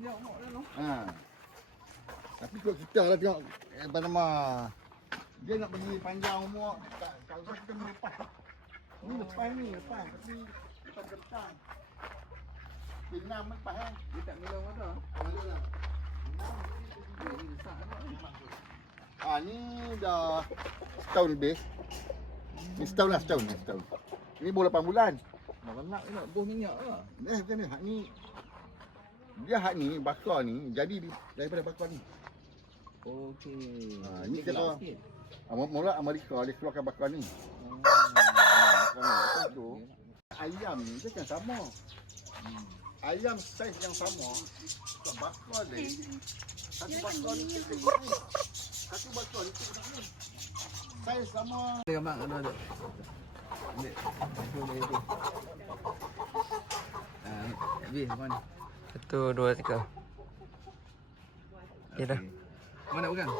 Ha. Tapi kalau kita lah tengok apa nama dia nak bagi panjang umur tak usah kita melepas. Ni lepas tapi lepas kentang. Pinam lepas Dia tak minum apa? Boleh lah. Ini besar kan? Ni dah setahun lebih. Ni setahun. Ni baru 8 bulan. Dah nak buah minyak lah. Bukan ni. Hak ni dia hak ni bakar ni jadi daripada bakar ni. Okey. Ni kalau mula Amerika dia keluarkan bakar ni. Tu ayam ni dia kan sama. Ayam saiz yang sama. Bakar dia. Satu bakar ni kecil. Satu bakar ni kecil. Saiz sama. Dia gambar ada. Ambil. Itu. Habis mana? 1, 2, 3. Okey dah. Mana bukan?